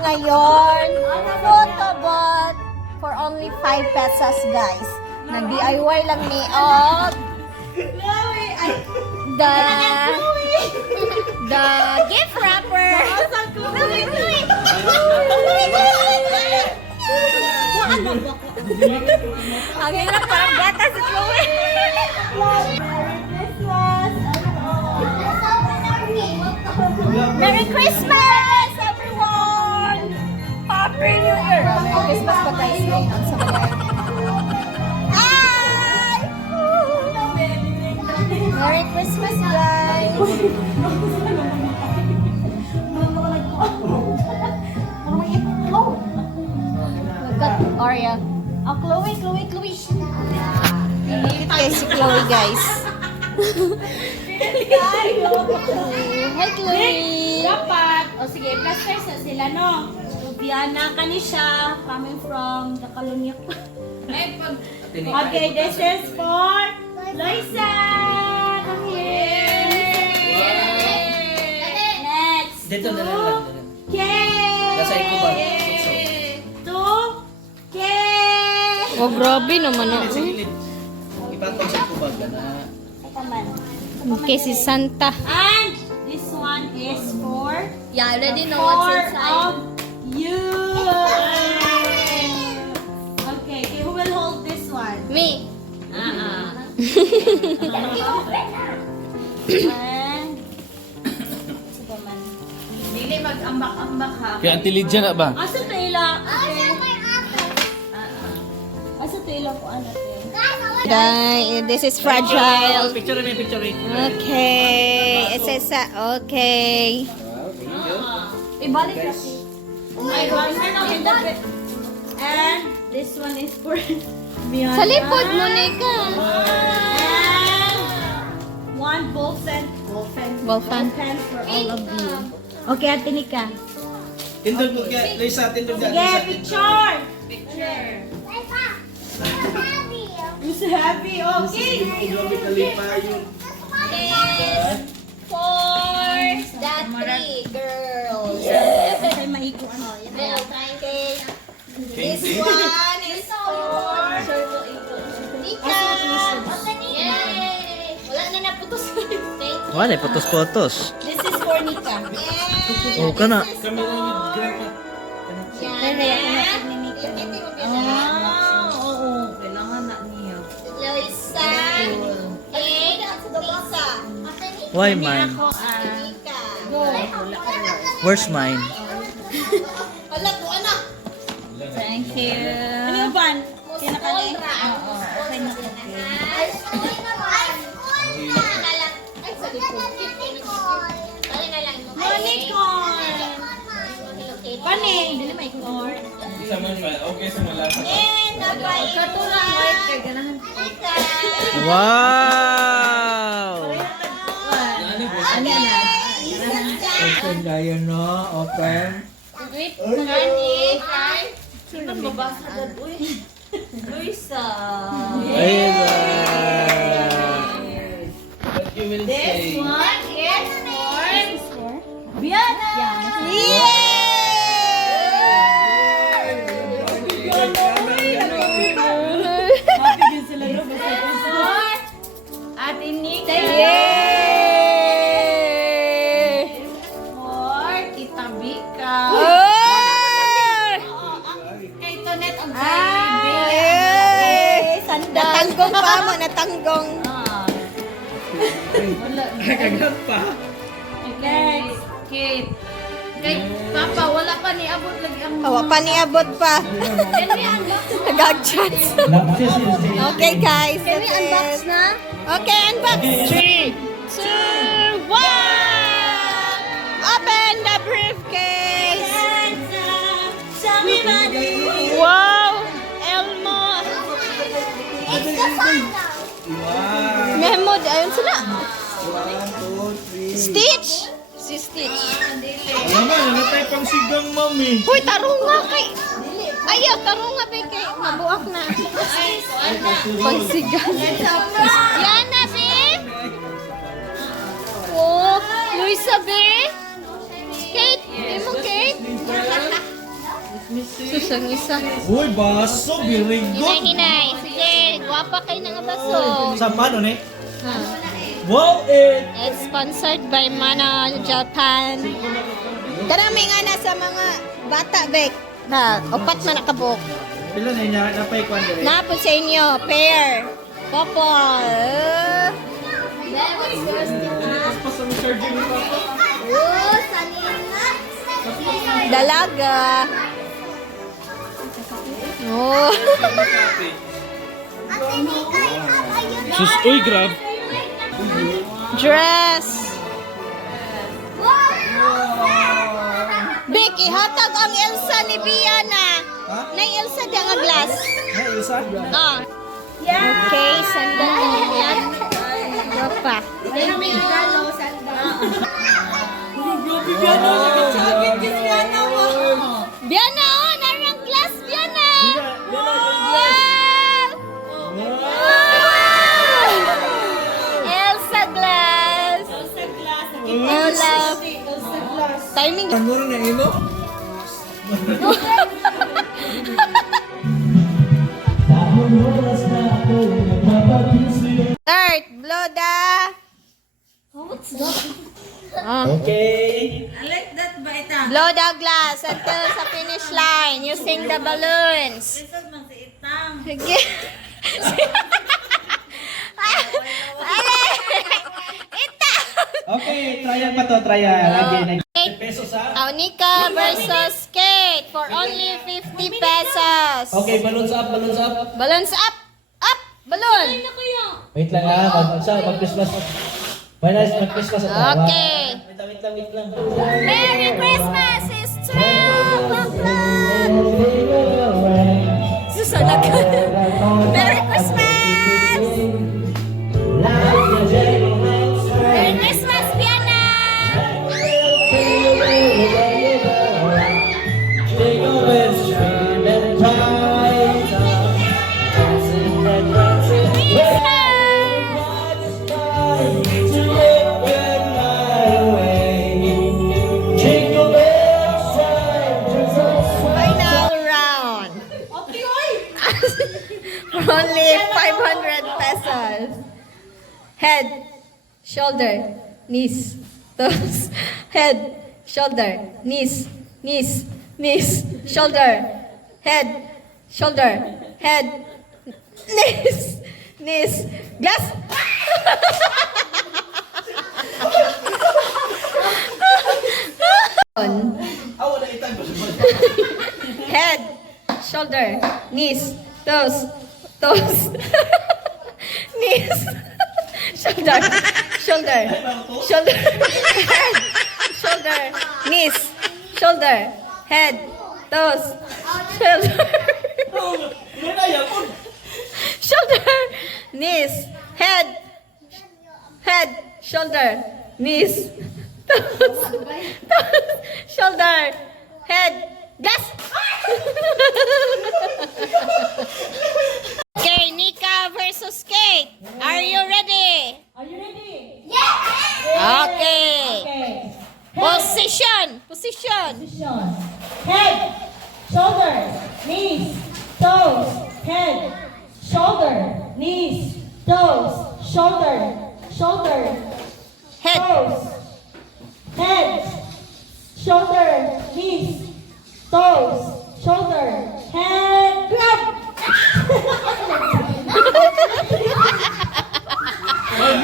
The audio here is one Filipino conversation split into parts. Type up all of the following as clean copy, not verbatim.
ngayon. Photo booth for only 5 pesos, guys. Nag-DIY lang ni Og. The gift wrapper. Ang hirap parang gata si Chloe. Merry Christmas, everyone! Happy New Year! Merry Christmas pa guys ngayon sa mga. Ay! Merry Christmas, guys! Look at Arya. Oh, Chloe. Hi, si Chloe, guys. Hi, Chloe. Dapat. O sige, plus first na sila, no? So, Viana ka ni siya, coming from the Kalunyak. Okay, this is for Loisa. Come here. Next. Dito na lang. Kay. Nasa iko ba? To. Kay. Oh, grabe naman. Sa gilid. Ipatong sa iko ba? Okay, si Santa. And this one is for Yeah, I already know four what's inside. of you. Okay, who will hold this one? Me. And Superman. Dili mag-ambak-ambak ha. Kaya Auntie Lydia na ba? Asa tila? Asa tila ko ano te? This is fragile. Picture rin. Okay. It says, okay. Ibalik kasi. I want in the bed. And this one is for Miana. Sa lipod mo, Nika. And one ball pen Ball pen. for all of you. Okay, Ate Nika. Tindog mo kaya. Lisa, tindog ka. Sige, picture. It's heavy. Okay. Grabe kalipa yun. For the 3 girls. Ay, maiko ano. Okay. This one is for Nika. Yay! Wala na naputos. Thank you. Wala, putos-putos. This is for Nika. Oh, kana. Oo, kailangan na niya. Loisa. And Lisa. Why mine? Nika. Where's mine? Wala ko, anak. Thank you. Ano yung ban? Kinakain. Oo. Ay, sa likod. Dali na lang. Unicorn. Pani, dili may cord. Isa man ba? Okay sa malasa. And nabay. Katulang white kay ganahan. Nika. Wow! Ano na? Open tayo, no? Open. Sino mabasa dad uy? Luisa. Ayun. What you will This say? one is for Viana. Happy din sila no. Ate Nika. For Tita Bika. Kay Tonet ang Natanggong pa mo, natanggong. Wala. Kagap pa. Next. Kate. Kay Papa, wala pa ni abot lagi ang Hawa pa niabot pa. Can we unbox? Nag-chance. Okay, guys. Can we unbox na? Okay, unbox. 3, 2, 1. Open the briefcase. Wow! Elmo. Wow. Memo, ayun sila. 1, 2, 3. Stitch. Si Stitch. Naman, namatay pang sigang mami. Hoy, tarunga kay. Ayaw, tarunga ba kay. Mabuak na. Pagsigang. Yan na, babe. Oh, Luisa, babe. Kate, mo Kate. Susang isa. Uy, baso, very good. Hinay-hinay. Sige, guwapa kayo ng baso. Sa paano, ne? Ha. Wow, It's sponsored by Mana Japan. Karami nga na sa mga bata, Bek. Ha, upat man nakabuk. Pila na niya, napay kwan dire. Napo sa inyo, pair. Couple. Dalaga. Oh. Sus, uy, grab. Dress. Bek, ihatag ang Elsa ni Biana. Na Elsa di ang glass. Ay, isa. Ah. Okay, sandal lang yan. Guwapa. Biana, oh, narang glass, Biana. Wow! Elsa glass. Elsa. Timing. Tanggol na ino. Start, blow the... Okay. I like that ba ita? Blow the glass until sa finish line using the balloons. Lisod man si Itang. Sige. Ita! Okay, trial pa to, trial. Lagi, peso sa? Aunika versus Kate for only 50 pesos. Okay, balloons up, balloons up. Balloons up! Up! Balloon! Wait lang ha, mag-Christmas. Why not mag-Christmas at Okay. Wait lang. Merry Christmas! It's 12 o'clock! Susunod ka. Merry Christmas! Merry Christmas, Piana! Final round. For only 500 pesos. Head, shoulder, knees, toes. Head, shoulder, knees, knees, knees, shoulder. Head, shoulder, head, knees, knees. Glass. Head, shoulder, knees, toes, toes, knees, shoulder, shoulder, shoulder, head, shoulder, knees, shoulder, head, toes, shoulder, shoulder, knees, head, shoulder, knees, toes, shoulder, head, glass. Okay, Nika versus Kate. Are you ready? Are you ready? Okay. Okay. Position. Position. Head, shoulder, knees, toes. Head, shoulder, knees, toes. Shoulder, shoulder, Head. toes. Head, shoulder, knees, toes. Shoulder, head, grab.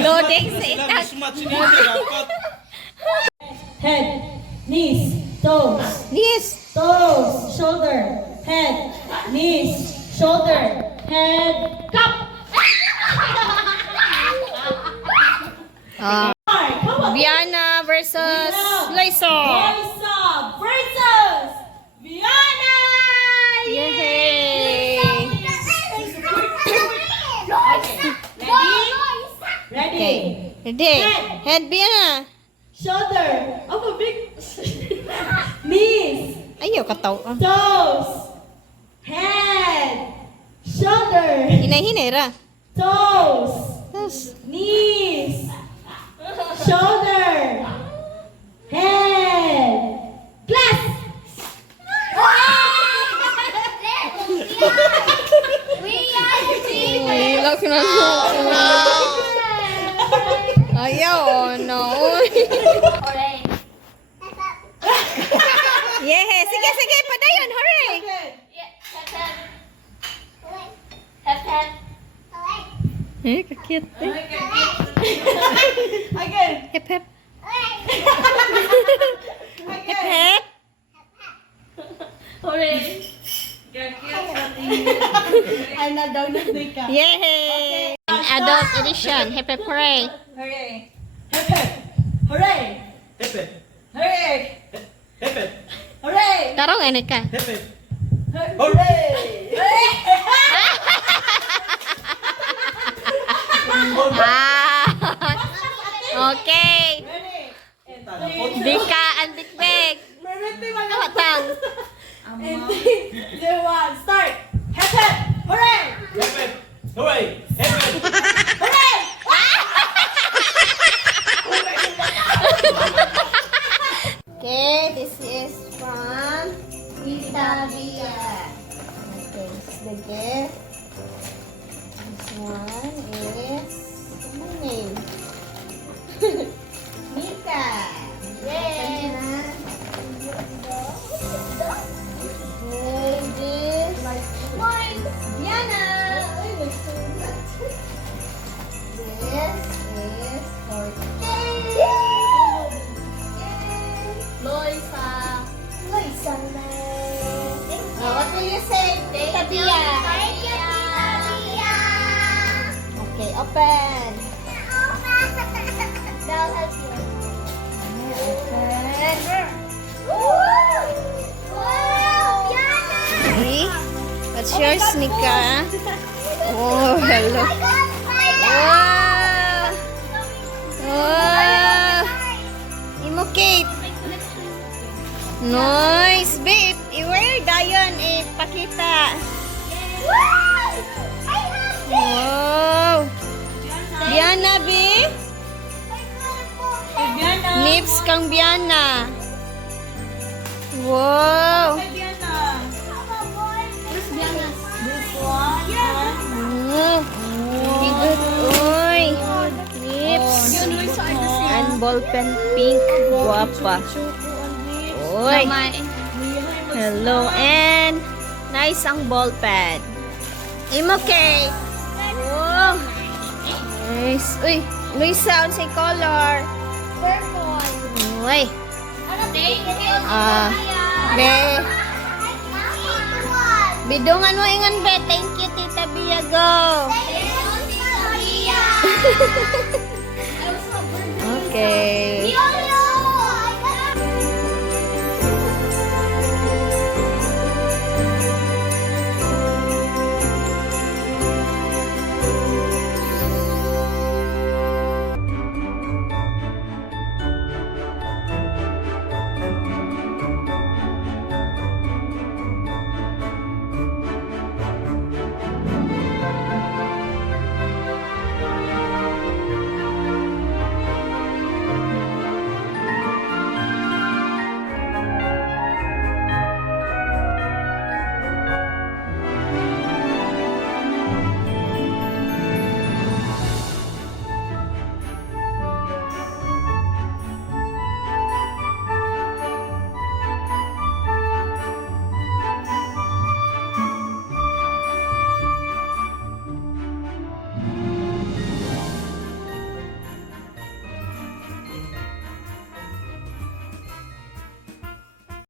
Loading sa itas. Head, knees, toes. Knees. Toes, shoulder, head, knees, shoulder, head, cup. Come on. Biana versus Loiso. Loisa versus Viana. Yay! Ready? Okay. Ready? Head, Biana. Shoulder. Up a big. Knees. Ayaw kataw. Toes. Head. Shoulder. Hinay-hinay ra. Toes. Tapos, Knees. Shoulder. Head. Glass. Hilak na mo. Ayaw, no. Yehe, sige, sige, padayon, hurry. Eh, kakit eh. Hep, hep. Hep, hep. Ay, na-download na ka. Yay! Adult edition. Hep, hep, hooray. Hooray! Hep hep! Hooray! Hooray! Hooray! Tarong ini ka. Ah. Okay. Dika and Big. Tang. And 3, 2, 1, start! Hep hep! Hooray! Hooray! Okay, this is from Tita Bia. Okay, this is the gift. This one is ano name? Mika. Yay! Okay, this mine. Diana. Uy, may sulat. This is for Kay. Loisa. Oh, what will you say, Tita Bia? Okay, open. They'll help you. Open. Wow! See? What's yours, Nika? Oh, hello. Wow! Wow! Imo Kate. Nice, babe. I-wear dayon, ipakita. Wow! Biana, babe. Diana! Nips kang Biana. Wow! Diana! Where's Biana's? This one. Uy! Lips. And ballpen pink. Guapa. Uy! Hello. And nice ang ballpen. Imo kay. Wow! Nice. Uy! Luisa, ang say color. Purple. Uy! Thank you. Ah. Be. Bidungan mo ingan be. Thank you, Tita Bia. Go! Thank you, Tita Bia.